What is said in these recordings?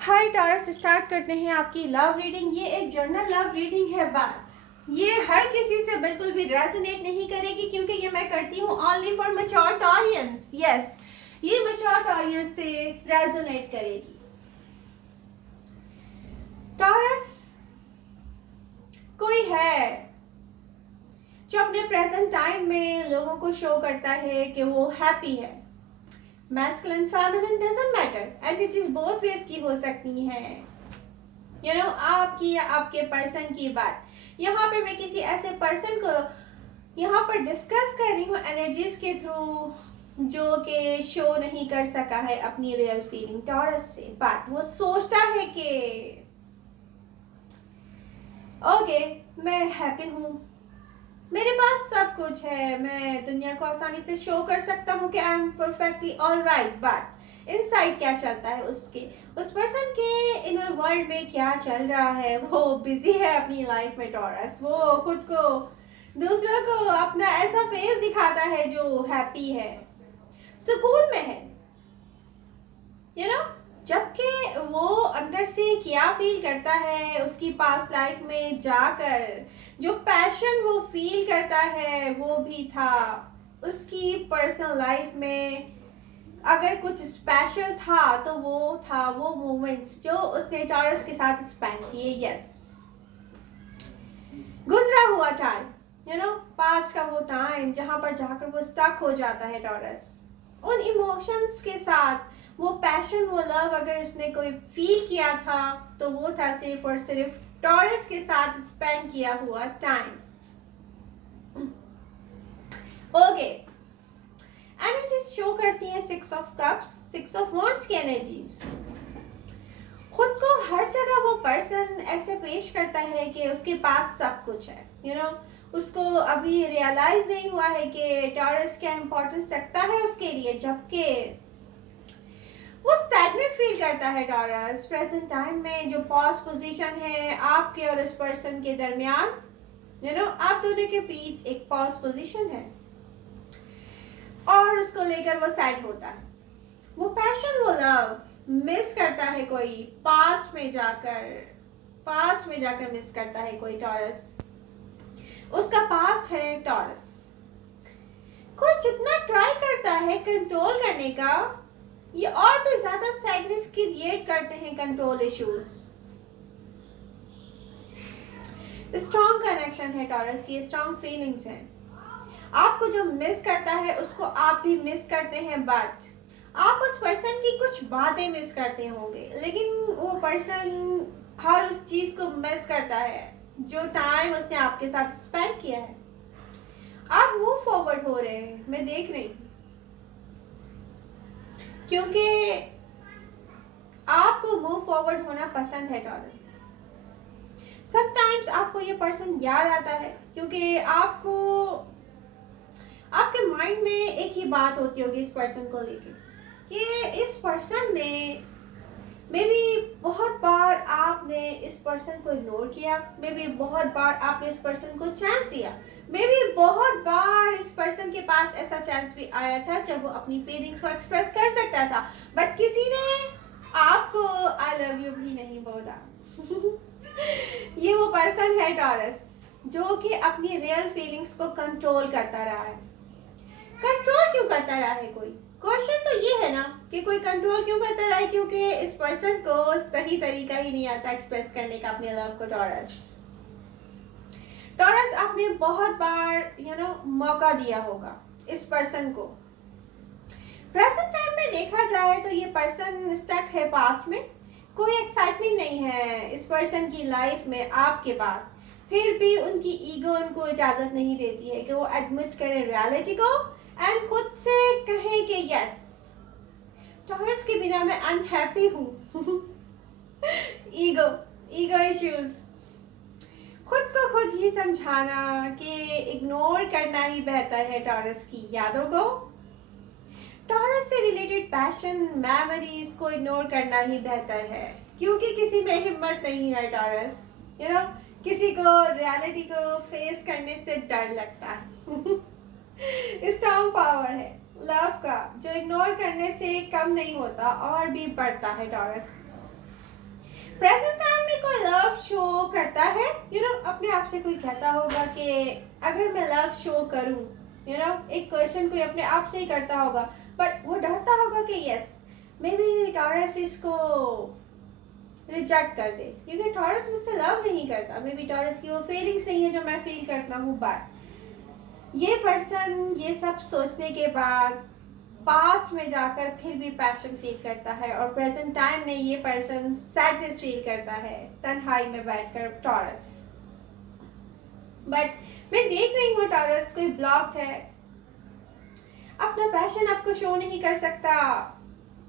हाय taurus, start करते हैं आपकी लव रीडिंग। ये एक जर्नल लव रीडिंग है। बात ये हर किसी से बिल्कुल भी रेजोनेट नहीं करेगी क्योंकि ये मैं करती हूँ only for mature Taureans. Yes, ये मैच्योर टॉरियंस से रेजोनेट करेगी। टॉरस, कोई है जो अपने प्रेजेंट टाइम में लोगों को शो करता है कि वो हैप्पी है। Masculine feminine doesn't matter and it is both ways की हो सकती है। आपकी या आपके पर्सन की बात। यहाँ पे मैं किसी ऐसे पर्सन को यहाँ पर डिस्कस कर रही हूँ एनर्जीज के थ्रू जो कि शो नहीं कर सका है अपनी रियल फीलिंग टॉरस से। बात वो सोचता है कि ओके, मैं हैप्पी हूँ, मेरे पास सब कुछ है, मैं दुनिया को आसानी से शो कर सकता हूँ कि I am perfectly all right. But inside क्या चलता है उसके, उस पर्सन के इनर वर्ल्ड में क्या चल रहा है। वो बिजी है अपनी लाइफ में टॉरस। वो खुद को दूसरों को अपना ऐसा फेस दिखाता है जो हैप्पी है, सुकून में है। यू नो जबकि वो अंदर से क्या फील करता है उसकी पास्ट लाइफ में जाकर, जो पैशन वो फील करता है वो भी था उसकी पर्सनल लाइफ में। अगर कुछ स्पेशल था तो वो था वो मोमेंट्स जो उसने टॉरस के साथ स्पेंड किए। यस, गुजरा हुआ टाइम, पास्ट का वो टाइम जहां पर जाकर वो स्टक हो जाता है टॉरस उन इमोशंस के साथ। वो पैशन, वो लव अगर उसने कोई फील किया था तो वो था सिर्फ और सिर्फ टॉरस के साथ स्पेंड किया हुआ टाइम। ओके, एनर्जीज शो करती है 6 ऑफ कप्स, 6 ऑफ वॉन्ड्स की एनर्जीज। खुद को हर जगह वो पर्सन ऐसे पेश करता है कि उसके पास सब कुछ है। उसको अभी रियलाइज नहीं हुआ है कि टॉरस क्या इंपॉर्टेंस रखता है उसके लिए, जबकि वो सैडनेस फील करता है टॉरस प्रेजेंट टाइम में। जो पॉज पोजीशन है आपके और उस पर्सन के दरमियान, आप दोनों के बीच एक पॉज पोजीशन है और उसको लेकर वो सैड होता है। वो पैशन, वो लव मिस करता है कोई, पास्ट में जाकर मिस करता है कोई टॉरस। उसका पास्ट है टॉरस। कोई जितना ट्राई करता है कंट्रोल करने का, ये और भी ज्यादा सैडनेस क्रिएट करते हैं कंट्रोल इश्यूज। स्ट्रॉन्ग कनेक्शन है टॉरस, ये स्ट्रॉन्ग फीलिंग्स हैं। आपको जो मिस करता है उसको आप भी मिस करते हैं, बट आप उस पर्सन की कुछ बातें मिस करते होंगे, लेकिन वो पर्सन हर उस चीज को मिस करता है जो टाइम उसने आपके साथ स्पेंड किया है। आप मूव फॉरवर्ड हो रहे हैं, मैं देख रही हूँ, क्योंकि आपको मूव फॉरवर्ड होना पसंद है टॉरस। समटाइम्स आपको ये पर्सन याद आता है क्योंकि आपको आपके माइंड में एक ही बात होती होगी इस पर्सन को लेके कि इस पर्सन ने मे बी बहुत बार आपने इस पर्सन को इग्नोर किया, मे बी बहुत बार आपने इस पर्सन को चांस दिया, मे बी बहुत बार इस पर्सन के पास ऐसा चांस भी आया था जब वो अपनी फीलिंग्स को एक्सप्रेस कर सकता था, बट किसी ने आपको आई लव यू भी नहीं बोला। ये वो पर्सन है टॉरस जो कि अपनी रियल फीलिंग्स को कंट्रोल करता रहा है। कंट्रोल क्यों करता रहा है कोई? क्वेश्चन तो ये है ना कि कोई कंट्रोल क्यों करता रहा है, क्योंकि इस पर्सन को सही तरीका ही नहीं आता एक्सप्रेस करने का अपने लव को। टॉरस आपने बहुत बार मौका दिया होगा इस पर्सन को। प्रेजेंट टाइम में देखा जाए तो ये पर्सन स्टक है पास्ट में, कोई एक्साइटमेंट नहीं है इस पर्सन की लाइफ में आपके बाद। फिर भी उनकी ईगो उनको इजाजत नहीं देती है कि वो एडमिट करें रियलिटी को एंड खुद से कहे कि यस, टॉरस के बिना मैं अनहैप्पी हूँ। ईगो इश्यूज, खुद को खुद ही समझाना कि इग्नोर करना ही बेहतर है टॉरस की यादों को। टॉरस से रिलेटेड पैशन मेमोरीज को इग्नोर करना ही बेहतर है क्योंकि किसी में हिम्मत नहीं है टॉरस। किसी को रियलिटी को फेस करने से डर लगता है। स्ट्रॉन्ग पावर है लव का जो इग्नोर करने से कम नहीं होता और भी बढ़ता है टॉरस। प्रेजेंट टाइम में कोई लव शो करता है, अपने आप से कोई कहता होगा कि अगर मैं लव शो करूं, एक क्वेश्चन कोई अपने आप से ही करता होगा, बट वो डरता होगा कि यस मे बी टॉरस इसको रिजेक्ट कर दे, क्योंकि टॉरस मुझसे लव नहीं करता, मे बी टॉरस की वो फीलिंग्स नहीं है जो मैं फील करता हूँ। बट ये पर्सन ये सब सोचने के बाद पास्ट में जाकर फिर भी पैशन फील करता है, और प्रेजेंट टाइम में ये पर्सन सैडनेस फील करता है तन्हाई में बैठकर टॉरस। बट मैं देख रही हूँ टॉरस कोई ब्लॉक्ड है, अपना पैशन आपको शो नहीं कर सकता,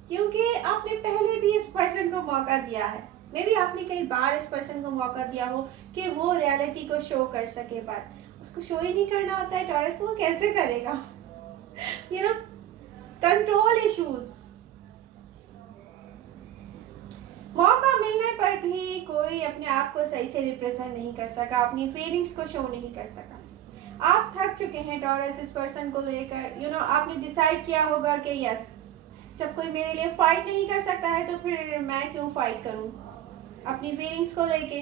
क्योंकि आपने पहले भी इस पर्सन को मौका दिया है। मे बी आपने कई बार इस पर्सन को मौका दिया हो कि वो रियलिटी को शो कर सके, बट उसको शो ही नहीं करना होता है टॉरस, तो वो कैसे करेगा? Control issues. मौका मिलने पर भी कोई अपने आप को सही से रिप्रेजेंट नहीं कर सका, अपनी फीलिंग्स को शो नहीं कर सका। आप थक चुके हैं टॉरस इस पर्सन को लेकर। आपने डिसाइड किया होगा कि यस, जब कोई मेरे लिए फाइट नहीं कर सकता है तो फिर मैं क्यों फाइट करूं अपनी फीलिंग्स को लेके।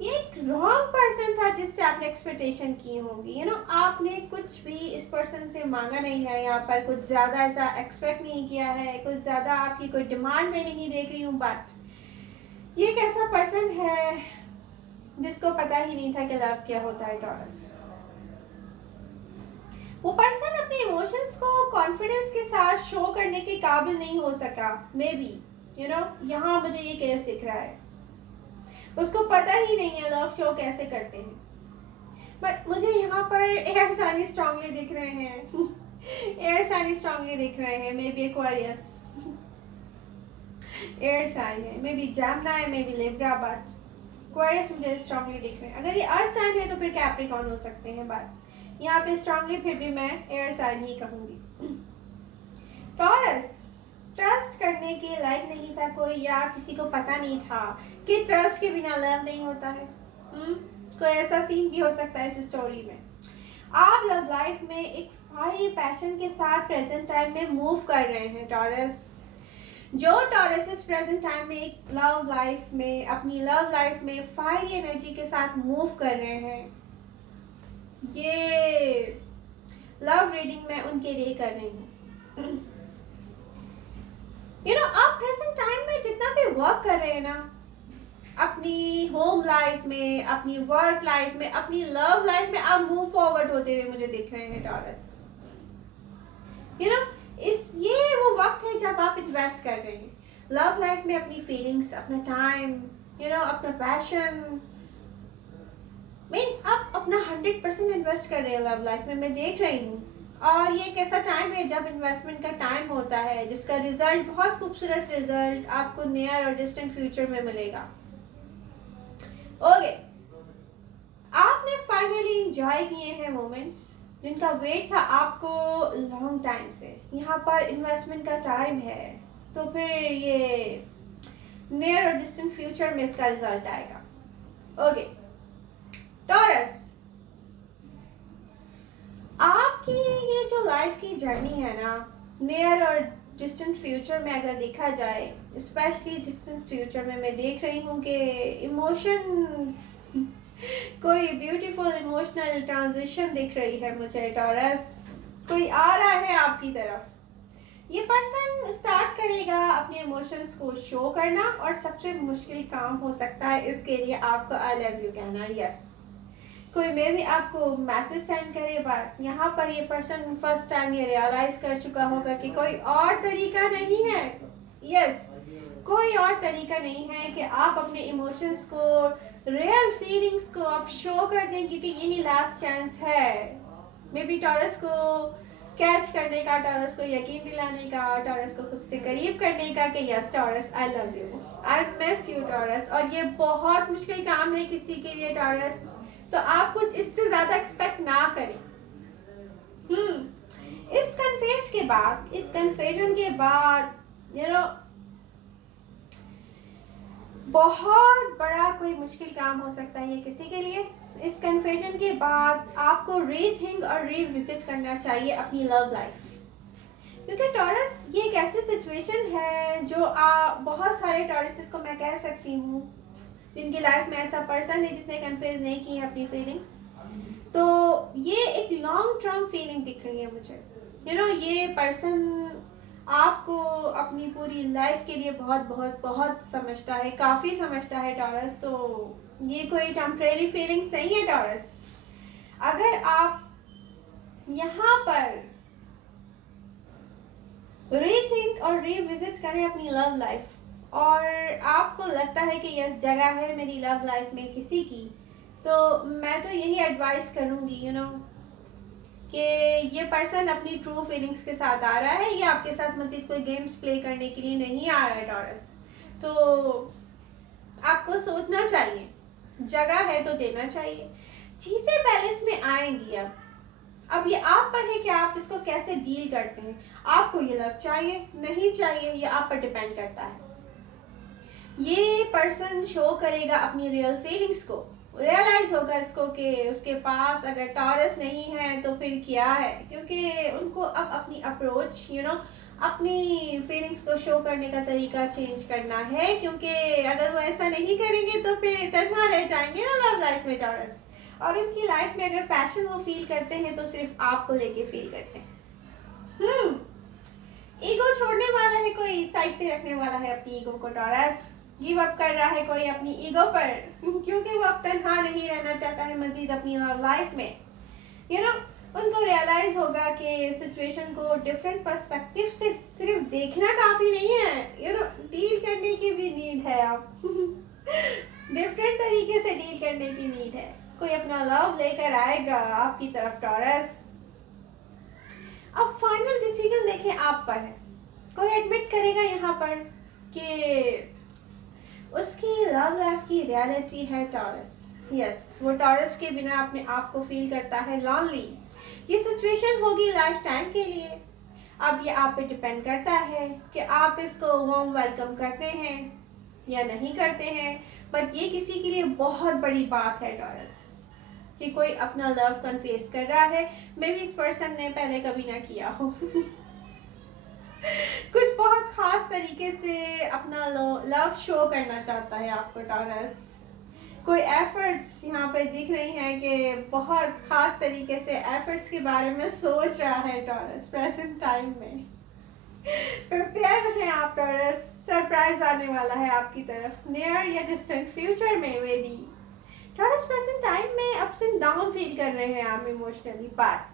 ये एक रॉन्ग पर्सन था जिससे आपने एक्सपेक्टेशन की होगी। आपने कुछ भी इस पर्सन से मांगा नहीं है, यहाँ पर कुछ ज्यादा ऐसा एक्सपेक्ट नहीं किया है, कुछ ज्यादा आपकी कोई डिमांड में नहीं देख रही हूँ। बट ये एक ऐसा पर्सन है जिसको पता ही नहीं था कि लव क्या होता है टॉरस। वो पर्सन अपने इमोशंस को कॉन्फिडेंस के साथ शो करने के काबिल नहीं हो सका। मे बी यहाँ मुझे ये केस दिख रहा है, उसको पता ही नहीं है लव शो कैसे करते हैं। बट मुझे यहाँ पर एयर साइन स्ट्रांगली दिख रहे हैं एयर साइन स्ट्रांगली दिख रहे हैं। Maybe Aquarius air sign है, मे बी जैमिनी है, maybe Libra, but Aquarius मुझे स्ट्रांगली दिख रहे हैं। अगर ये अर्थ साइन है तो फिर कैप्रिकॉर्न हो सकते हैं, बट यहाँ पे स्ट्रांगली फिर भी मैं एयर साइन ही कहूंगी। टॉरस ट्रस्ट करने के लायक नहीं था कोई, या किसी को पता नहीं था कि ट्रस्ट के बिना लव नहीं होता है। कोई ऐसा सीन भी हो सकता है इस स्टोरी में। आप लव लाइफ में एक फायर पैशन के साथ प्रेजेंट टाइम में मूव कर रहे हैं टॉरस। जो टॉरस इस प्रेजेंट टाइम में एक लव लाइफ में, अपनी लव लाइफ में फायर एनर्जी के साथ मूव कर रहे हैं, ये लव रीडिंग मैं उनके लिए कर रही हूँ। आप प्रेजेंट टाइम में जितना भी वर्क कर रहे हैं ना, अपनी होम लाइफ में, अपनी वर्क लाइफ में, अपनी लव लाइफ में आप मूव फॉरवर्ड होते हुए मुझे दिख रहे हैं टॉरस। ये वो वक्त है जब आप इन्वेस्ट कर रहे हैं लव लाइफ में, अपनी फीलिंग्स, अपना टाइम, अपना पैशन, आप अपना 100% इन्वेस्ट कर रहे हैं लव लाइफ में, मैं देख रही हूँ। और ये एक ऐसा टाइम है जब इन्वेस्टमेंट का टाइम होता है, जिसका रिजल्ट, बहुत खूबसूरत रिजल्ट आपको नियर और डिस्टेंट फ्यूचर में मिलेगा। ओके, आपने फाइनली एंजॉय किए हैं मोमेंट्स जिनका वेट था आपको लॉन्ग टाइम से। यहाँ पर इन्वेस्टमेंट का टाइम है, तो फिर ये नियर और डिस्टेंट फ्यूचर में इसका रिजल्ट आएगा। ओके टॉरस, आपकी ये जो लाइफ की जर्नी है ना, नियर और डिस्टेंट फ्यूचर में अगर देखा जाए, स्पेशली डिस्टेंट फ्यूचर में मैं देख रही हूँ कि इमोशंस, कोई ब्यूटीफुल इमोशनल ट्रांजिशन दिख रही है मुझे टॉरस। कोई आ रहा है आपकी तरफ। ये पर्सन स्टार्ट करेगा अपने इमोशंस को शो करना, और सबसे मुश्किल काम हो सकता है इसके लिए आपको आई लव यू कहना। यस, कोई मे भी आपको मैसेज सेंड करे, बात यहाँ पर ये पर्सन फर्स्ट टाइम ये रियलाइज कर चुका होगा कि कोई और तरीका नहीं है। यस, कोई और तरीका नहीं है कि आप अपने इमोशंस को, रियल फीलिंग्स को आप शो कर दें, क्योंकि यही लास्ट चांस है मे बी टॉरस को कैच करने का, टॉरस को यकीन दिलाने का, टॉरस को खुद से करीब करने का कि yes taurus I love you, I miss you taurus. और ये बहुत मुश्किल काम है किसी के लिए टॉरस, तो आप कुछ इससे ज्यादा एक्सपेक्ट ना करें। इस कन्फेस के बाद, इस कन्फेजन के बाद बहुत बड़ा कोई मुश्किल काम हो सकता है ये किसी के लिए। इस कन्फेजन के बाद आपको रीथिंक और रिविजिट करना चाहिए अपनी लव लाइफ। क्योंकि टॉरस ये एक ऐसी सिचुएशन है जो बहुत सारे टॉरसेस को मैं कह सकती हूँ जिनकी लाइफ में ऐसा पर्सन है जिसने कन्फ्यूज नहीं की है अपनी फीलिंग्स। तो ये एक लॉन्ग टर्म फीलिंग दिख रही है मुझे। ये पर्सन आपको अपनी पूरी लाइफ के लिए बहुत बहुत बहुत समझता है, काफ़ी समझता है टॉरस। तो ये कोई टेम्परेरी फीलिंग्स नहीं है टॉरस। अगर आप यहाँ पर रीथिंक और रिविजिट करें अपनी लव लाइफ और आपको लगता है कि यस जगह है मेरी लव लाइफ में किसी की, तो मैं तो यही एडवाइस करूँगी कि ये पर्सन अपनी ट्रू फीलिंग्स के साथ आ रहा है, ये आपके साथ मजीद कोई गेम्स प्ले करने के लिए नहीं आ रहा है टॉरस। तो आपको सोचना चाहिए, जगह है तो देना चाहिए, चीज़ें बैलेंस में आएंगी। अब ये आप पर है कि आप इसको कैसे डील करते हैं। आपको ये लव चाहिए नहीं चाहिए ये आप पर डिपेंड करता है। ये पर्सन शो करेगा अपनी रियल फीलिंग्स को, रियलाइज होगा इसको कि उसके पास अगर टॉरस नहीं है तो फिर क्या है, क्योंकि उनको अब अपनी अप्रोच अपनी फीलिंग्स को शो करने का तरीका चेंज करना है। क्योंकि अगर वो ऐसा नहीं करेंगे तो फिर तन्हा रह जाएंगे ना लव लाइफ में टॉरस। और उनकी लाइफ में अगर पैशन वो फील करते हैं तो सिर्फ आपको लेके फील करते हैं। ईगो छोड़ने वाला है कोई, साइड पे रखने वाला है अपनी ईगो को टॉरस। गिव अप कर रहा है कोई अपनी ईगो पर, क्योंकि वो अब तन्हा नहीं रहना चाहता है मजीद अपनी लव लाइफ में। उनको रियलाइज होगा कि सिचुएशन को डिफरेंट पर्सपेक्टिव से सिर्फ देखना काफ़ी नहीं है, डील करने की भी नीड है। आप डिफरेंट तरीके से डील करने की नीड है। कोई अपना लव लेकर आएगा आपकी तरफ टॉरस। अब फाइनल डिसीजन देखें आप पर है। कोई एडमिट करेगा यहाँ पर कि उसकी लव लाइफ की रियलिटी है टॉरस। यस, वो टॉरस के बिना अपने आप को फील करता है लॉनली। ये सिचुएशन होगी लाइफ टाइम के लिए। अब ये आप पे डिपेंड करता है कि आप इसको वार्म वेलकम करते हैं या नहीं करते हैं। बट ये किसी के लिए बहुत बड़ी बात है टॉरस कि कोई अपना लव कन्फेस कर रहा है। मे बी इस पर्सन ने पहले कभी ना किया हो। कुछ बहुत खास तरीके से अपना लव शो करना चाहता है आपको टॉरस। कोई एफर्ट्स यहाँ पे दिख रही हैं कि बहुत खास तरीके से एफर्ट्स के बारे में सोच रहा है टॉरस प्रेजेंट टाइम में। प्रिपेयर हैं आप टॉरस, सरप्राइज आने वाला है आपकी तरफ नियर या डिस्टेंट फ्यूचर में। वे भी टॉरस प्रेजेंट टाइम में अप्स एंड डाउन फील कर रहे हैं आप इमोशनली, बट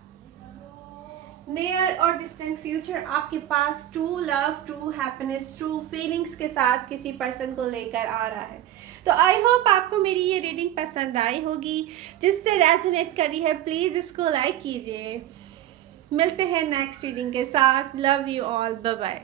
नियर और डिस्टेंट फ्यूचर आपके पास true love, true happiness, true feelings के साथ किसी पर्सन को लेकर आ रहा है। तो आई होप आपको मेरी ये रीडिंग पसंद आई होगी। जिससे रेजोनेट करी है प्लीज़ इसको लाइक कीजिए। मिलते हैं नेक्स्ट रीडिंग के साथ। Love you all, bye bye.